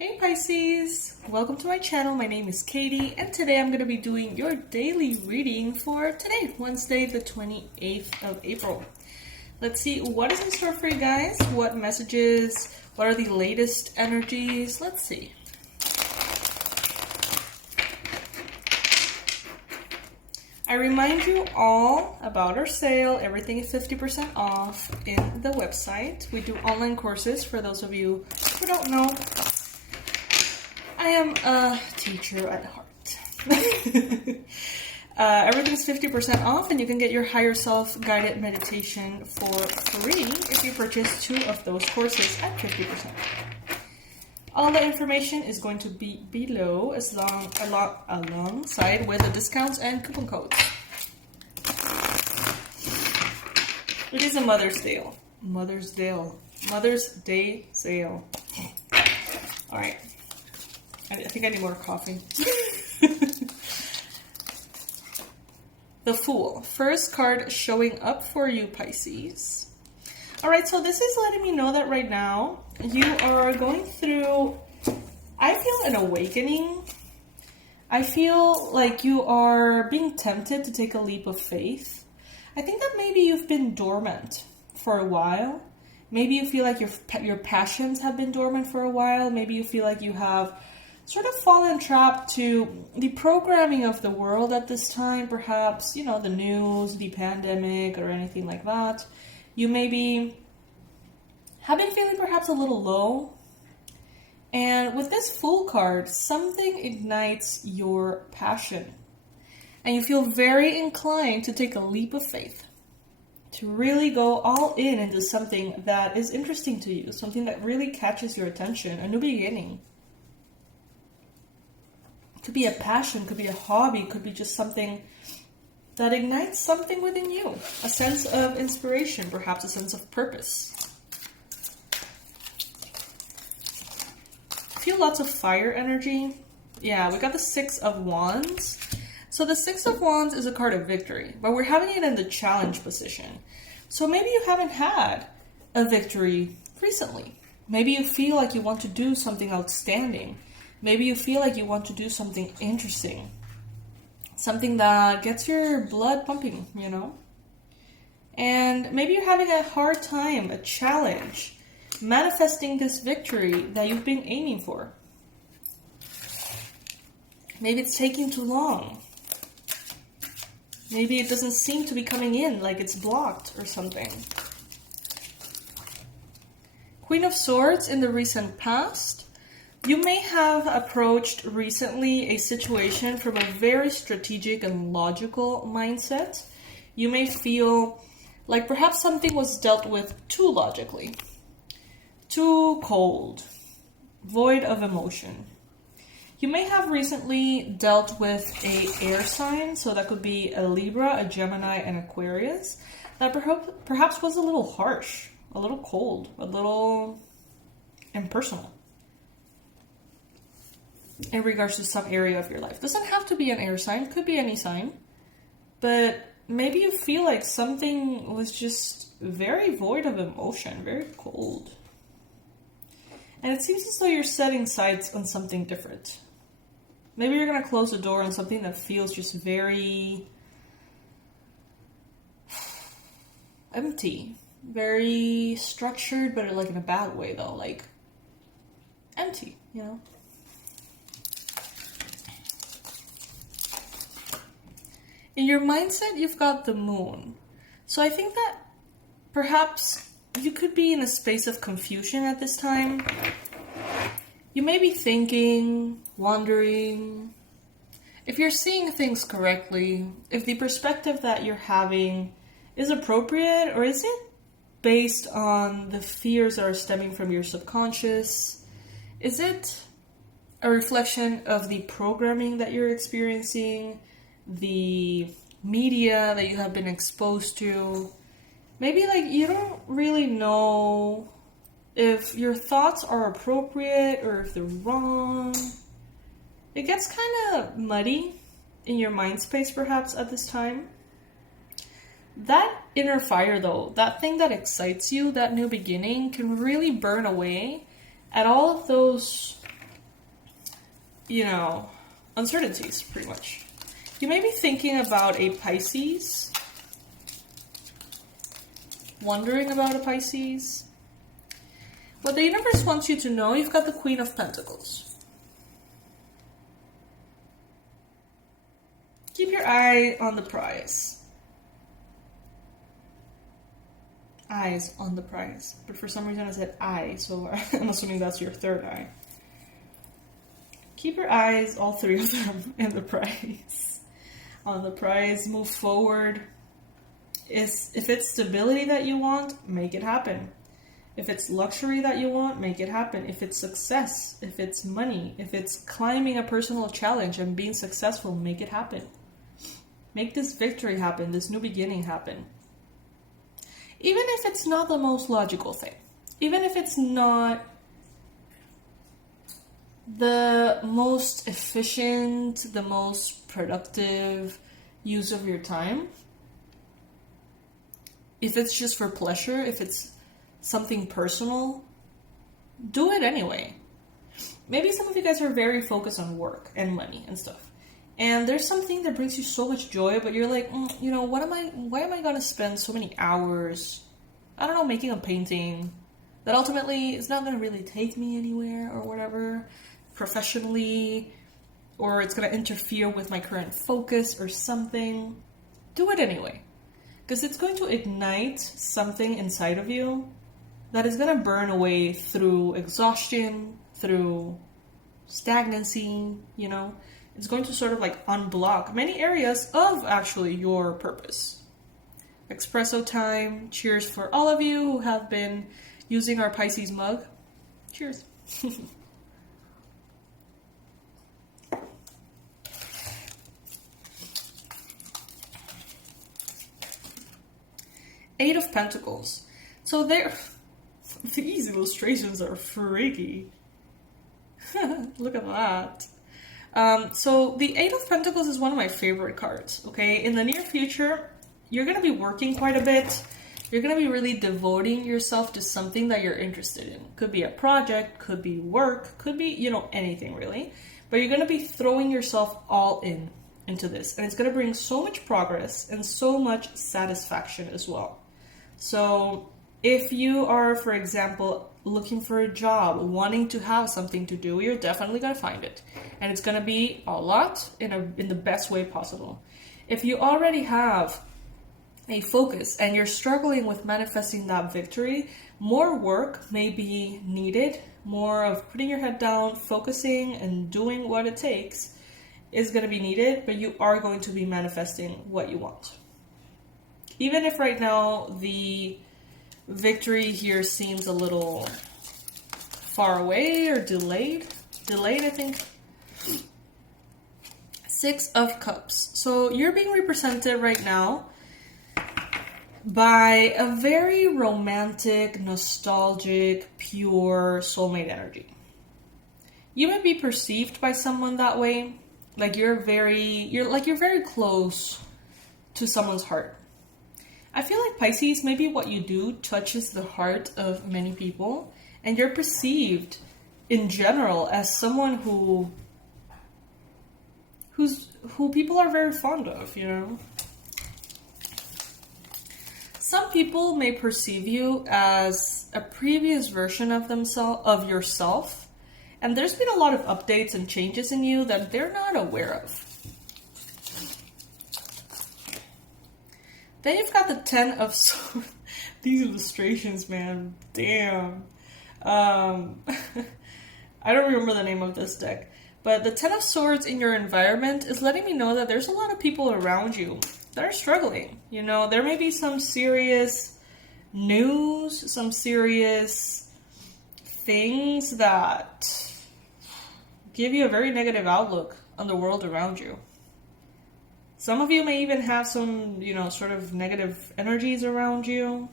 Hey Pisces! Welcome to my channel. My name is Katie and today I'm going to be doing your daily reading for today, Wednesday the 28th of April. Let's see what is in store for you guys, what messages, what are the latest energies. Let's see. I remind you all about our sale. Everything is 50% off in the website. We do online courses for those of you who don't know. I am a teacher at heart. Everything's 50% off and you can get your higher self guided meditation for free if you purchase 2 of those courses at 50%. All the information is going to be below alongside with the discounts and coupon codes. It is a Mother's Day sale. All right. I think I need more coffee. The Fool. First card showing up for you, Pisces. Alright, so this is letting me know that right now you are going through, I feel, an awakening. I feel like you are being tempted to take a leap of faith. I think that maybe you've been dormant for a while. Maybe you feel like your passions have been dormant for a while. Maybe you feel like you have sort of fallen trapped to the programming of the world at this time, perhaps, you know, the news, the pandemic, or anything like that. You maybe have been feeling perhaps a little low. And with this Fool card, something ignites your passion. And you feel very inclined to take a leap of faith. To really go all in into something that is interesting to you. Something that really catches your attention. A new beginning. Could be a passion, could be a hobby, could be just something that ignites something within you. A sense of inspiration, perhaps a sense of purpose. I feel lots of fire energy. Yeah, we got the 6 of Wands. So the 6 of Wands is a card of victory, but we're having it in the challenge position. So maybe you haven't had a victory recently. Maybe you feel like you want to do something outstanding. Maybe you feel like you want to do something interesting. Something that gets your blood pumping, you know? And maybe you're having a hard time, a challenge, manifesting this victory that you've been aiming for. Maybe it's taking too long. Maybe it doesn't seem to be coming in, like it's blocked or something. Queen of Swords in the recent past. You may have approached recently a situation from a very strategic and logical mindset. You may feel like perhaps something was dealt with too logically, too cold, void of emotion. You may have recently dealt with an air sign, so that could be a Libra, a Gemini, and Aquarius, that perhaps was a little harsh, a little cold, a little impersonal. In regards to some area of your life. Doesn't have to be an air sign, could be any sign. But maybe you feel like something was just very void of emotion, very cold. And it seems as though you're setting sights on something different. Maybe you're going to close the door on something that feels just very empty. Very structured, but like in a bad way though. Like empty, you know? In your mindset, you've got the Moon. So I think that perhaps you could be in a space of confusion at this time. You may be thinking, wondering, if you're seeing things correctly, if the perspective that you're having is appropriate, or is it based on the fears that are stemming from your subconscious? Is it a reflection of the programming that you're experiencing? The media that you have been exposed to? Maybe like you don't really know if your thoughts are appropriate or if they're wrong. It gets kind of muddy in your mind space perhaps at this time. That inner fire though, that thing that excites you, that new beginning, can really burn away at all of those you know, uncertainties, pretty much. You may be thinking about a Pisces, wondering about a Pisces. What the universe wants you to know, you've got the Queen of Pentacles. Keep your eye on the prize. Eyes on the prize. But for some reason I said eye, so I'm assuming that's your third eye. Keep your eyes, all three of them, in the prize. On the prize, move forward. If it's stability that you want, make it happen. If it's luxury that you want, make it happen. If it's success, if it's money, if it's climbing a personal challenge and being successful, make it happen. Make this victory happen, this new beginning happen. Even if it's not the most logical thing. Even if it's not the most efficient, the most productive use of your time. If it's just for pleasure, if it's something personal, do it anyway. Maybe some of you guys are very focused on work and money and stuff. And there's something that brings you so much joy, but you're like, you know, why am I gonna spend so many hours, I don't know, making a painting that ultimately is not gonna really take me anywhere or whatever, professionally, or it's gonna interfere with my current focus or something. Do it anyway. Because it's going to ignite something inside of you that is going to burn away through exhaustion, through stagnancy, you know. It's going to sort of like unblock many areas of actually your purpose. Espresso time. Cheers for all of you who have been using our Pisces mug. Cheers. Eight of Pentacles. So these illustrations are freaky. Look at that. So the Eight of Pentacles is one of my favorite cards, okay? In the near future, you're going to be working quite a bit. You're going to be really devoting yourself to something that you're interested in. Could be a project, could be work, could be, you know, anything really. But you're going to be throwing yourself all into this. And it's going to bring so much progress and so much satisfaction as well. So if you are, for example, looking for a job, wanting to have something to do, you're definitely going to find it. And it's going to be a lot in the best way possible. If you already have a focus and you're struggling with manifesting that victory, more work may be needed. More of putting your head down, focusing and doing what it takes is going to be needed, but you are going to be manifesting what you want. Even if right now the victory here seems a little far away or delayed, I think. Six of Cups. So you're being represented right now by a very romantic, nostalgic, pure soulmate energy. You may be perceived by someone that way, like you're very close to someone's heart. I feel like Pisces, maybe what you do touches the heart of many people, and you're perceived in general as someone who people are very fond of, you know. Some people may perceive you as a previous version of yourself, and there's been a lot of updates and changes in you that they're not aware of. Then you've got the Ten of Swords. These illustrations, man, damn. I don't remember the name of this deck. But the Ten of Swords in your environment is letting me know that there's a lot of people around you that are struggling. You know, there may be some serious news, some serious things that give you a very negative outlook on the world around you. Some of you may even have some, you know, sort of negative energies around you.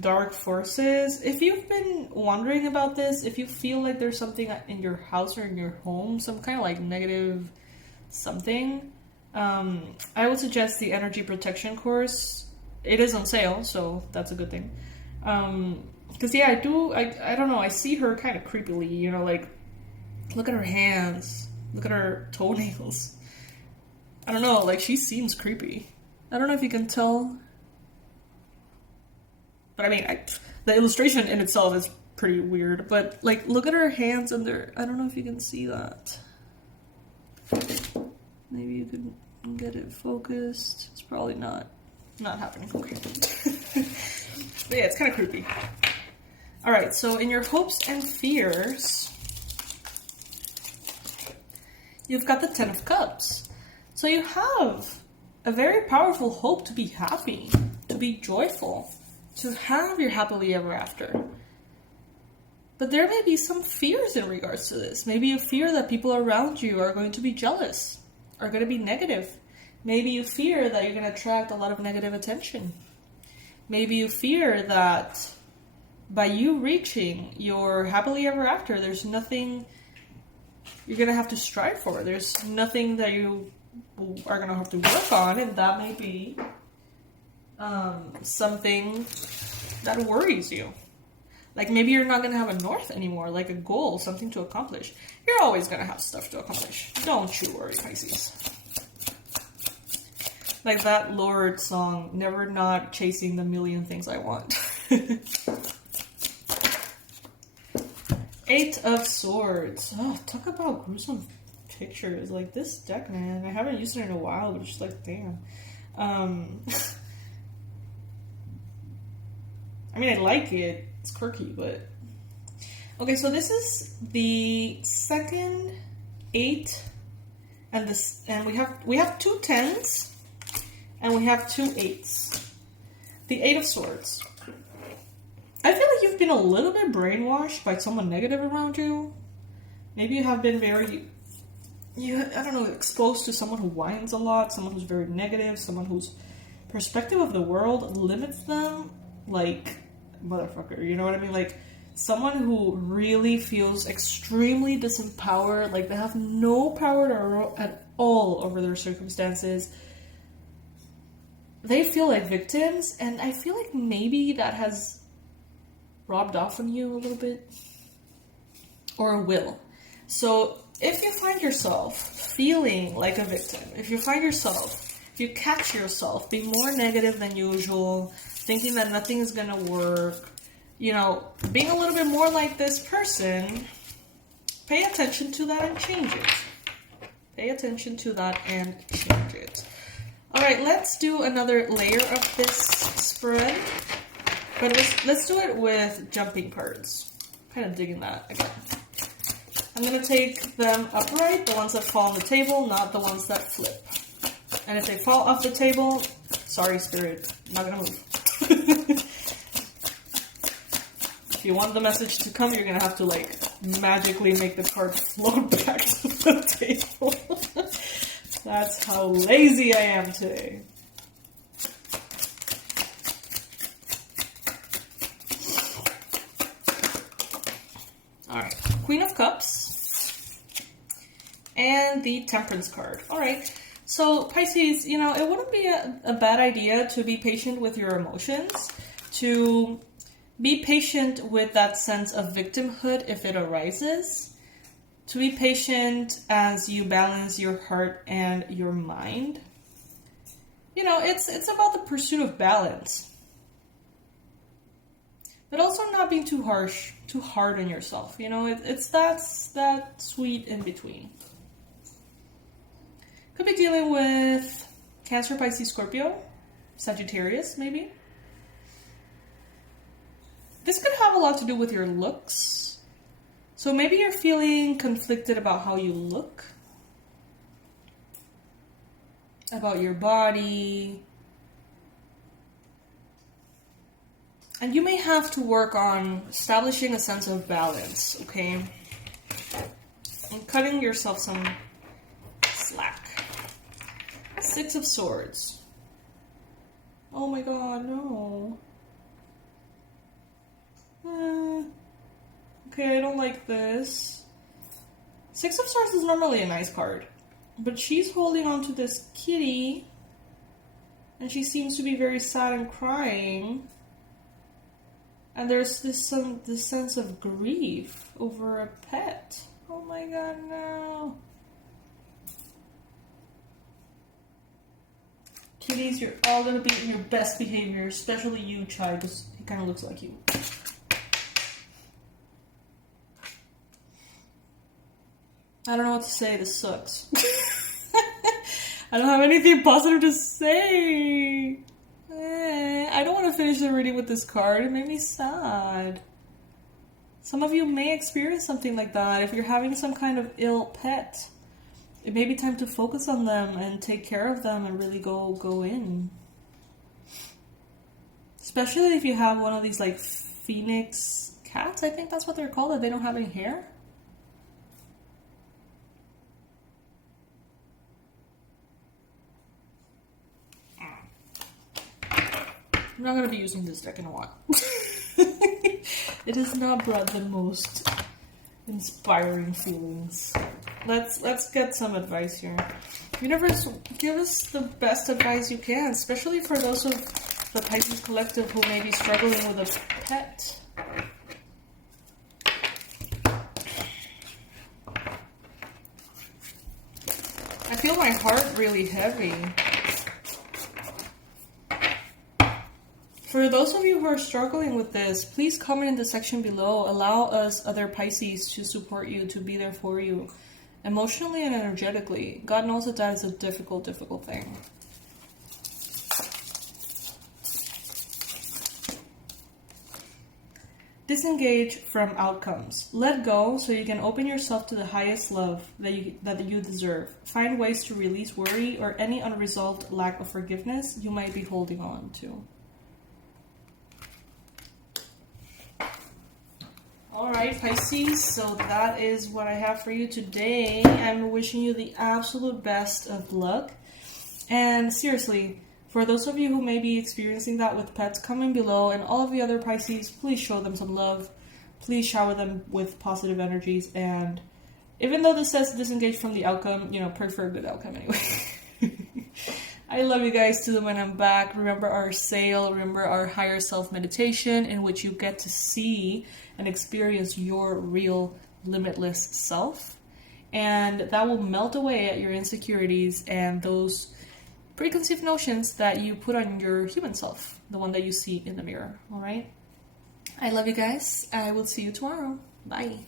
Dark forces. If you've been wondering about this, if you feel like there's something in your house or in your home, some kind of like negative something, I would suggest the energy protection course. It is on sale, so that's a good thing. Because yeah, I don't know, I see her kind of creepily, you know, like Look at her hands. Look at her toenails. I don't know, like, she seems creepy. I don't know if you can tell. But I mean, the illustration in itself is pretty weird. But, like, look at her hands and I don't know if you can see that. Maybe you can get it focused. It's probably not happening. Okay. But yeah, it's kind of creepy. Alright, so in your hopes and fears, you've got the Ten of Cups. So you have a very powerful hope to be happy, to be joyful, to have your happily ever after. But there may be some fears in regards to this. Maybe you fear that people around you are going to be jealous, are going to be negative. Maybe you fear that you're going to attract a lot of negative attention. Maybe you fear that by you reaching your happily ever after, there's nothing you're going to have to strive for. There's nothing that you are going to have to work on, and that may be something that worries you. Like maybe you're not going to have a north anymore, like a goal, something to accomplish. You're always going to have stuff to accomplish. Don't you worry, Pisces. Like that Lorde song, never not chasing the million things I want. Eight of Swords. Oh, talk about gruesome pictures. Like this deck, man. I haven't used it in a while, but it's just like, damn. I mean, I like it. It's quirky, but... Okay, so this is the second 8, and we have 2 10s, and we have 2 8s. The 8 of Swords. I feel like you've been a little bit brainwashed by someone negative around you. Maybe you have been very, I don't know, exposed to someone who whines a lot, someone who's very negative, someone whose perspective of the world limits them, like, motherfucker, you know what I mean? Like, someone who really feels extremely disempowered, like they have no power at all over their circumstances. They feel like victims, and I feel like maybe that has robbed off on you a little bit, or will. So if you find yourself feeling like a victim, if you catch yourself being more negative than usual, thinking that nothing is gonna work, you know, being a little bit more like this person, pay attention to that and change it. Pay attention to that and change it. Alright, let's do another layer of this spread. But let's do it with jumping cards. Kind of digging that again. I'm going to take them upright, the ones that fall on the table, not the ones that flip. And if they fall off the table, sorry, Spirit, I'm not going to move. If you want the message to come, you're going to have to, like, magically make the card float back to the table. That's how lazy I am today. Alright, Queen of Cups and the Temperance card. Alright, so Pisces, you know, it wouldn't be a bad idea to be patient with your emotions, to be patient with that sense of victimhood if it arises, to be patient as you balance your heart and your mind. You know, it's about the pursuit of balance. But also not being too harsh, too hard on yourself. You know, it's that sweet in between. Could be dealing with Cancer, Pisces, Scorpio, Sagittarius, maybe. This could have a lot to do with your looks. So maybe you're feeling conflicted about how you look, about your body. And you may have to work on establishing a sense of balance, okay? And cutting yourself some slack. 6 of Swords. Oh my god, no. Okay, I don't like this. 6 of Swords is normally a nice card. But she's holding on to this kitty. And she seems to be very sad and crying. And there's this sense of grief over a pet. Oh my god, no. Kitties, you're all gonna be in your best behavior, especially you, Chai, because he kind of looks like you. I don't know what to say, this sucks. I don't have anything positive to say. I don't want to finish the reading with this card. It made me sad. Some of you may experience something like that. If you're having some kind of ill pet, it may be time to focus on them and take care of them and really go in. Especially if you have one of these like phoenix cats, I think that's what they're called, that they don't have any hair. I'm not going to be using this deck in a while. It has not brought the most inspiring feelings. Let's get some advice here. Universe, give us the best advice you can, especially for those of the Pisces collective who may be struggling with a pet. I feel my heart really heavy. For those of you who are struggling with this, please comment in the section below. Allow us, other Pisces, to support you, to be there for you, emotionally and energetically. God knows that that is a difficult, difficult thing. Disengage from outcomes. Let go so you can open yourself to the highest love that you deserve. Find ways to release worry or any unresolved lack of forgiveness you might be holding on to. Alright, Pisces, so that is what I have for you today. I'm wishing you the absolute best of luck. And seriously, for those of you who may be experiencing that with pets, comment below. And all of the other Pisces, please show them some love. Please shower them with positive energies. And even though this says disengage from the outcome, pray for a good outcome anyway. I love you guys to the when I'm back. Remember our sale. Remember our higher self meditation, in which you get to see and experience your real limitless self. And that will melt away at your insecurities and those preconceived notions that you put on your human self, the one that you see in the mirror. All right? I love you guys. I will see you tomorrow. Bye.